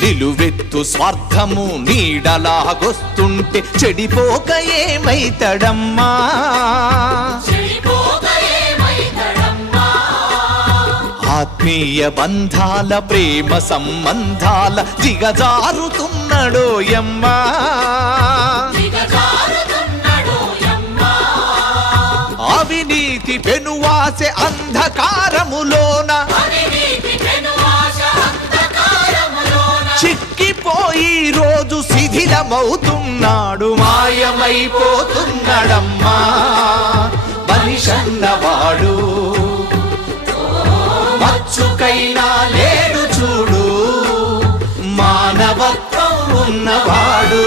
నిలువెత్తు స్వార్థము నీడలాగొస్తుంటే చెడిపోక ఏమైతడమ్మా? ఆత్మీయ బంధాల ప్రేమ సంబంధాల దిగజారుతున్నడోయమ్మా. అవినీతి పెనువాసె అంధకారములోన చిక్కిపోయి రోజు శిథిలమవుతున్నాడు, మాయమైపోతున్నాడమ్మా మనిషన్నవాడు. మచ్చుకైనా లేడు చూడు మానవత్వం ఉన్నవాడు.